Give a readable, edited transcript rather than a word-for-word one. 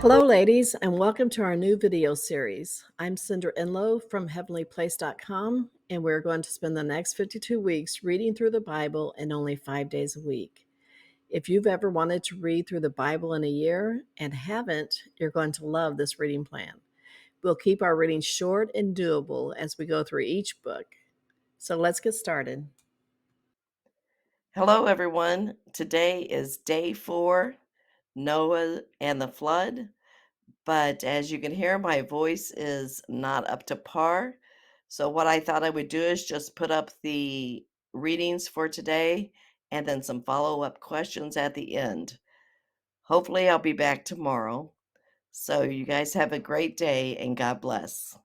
Hello, ladies, and welcome to our new video series. I'm Cinder Enlow from heavenlyplace.com, and we're going to spend the next 52 weeks reading through the Bible in only 5 days a week. If you've ever wanted to read through the Bible in a year and haven't, you're going to love this reading plan. We'll keep our reading short and doable as we go through each book. So let's get started. Hello, everyone. Today is day 4, Noah and the flood. But as you can hear, my voice is not up to par. So, what I thought I would do is just put up the readings for today and then some follow up questions at the end. Hopefully, I'll be back tomorrow. So, you guys have a great day and God bless.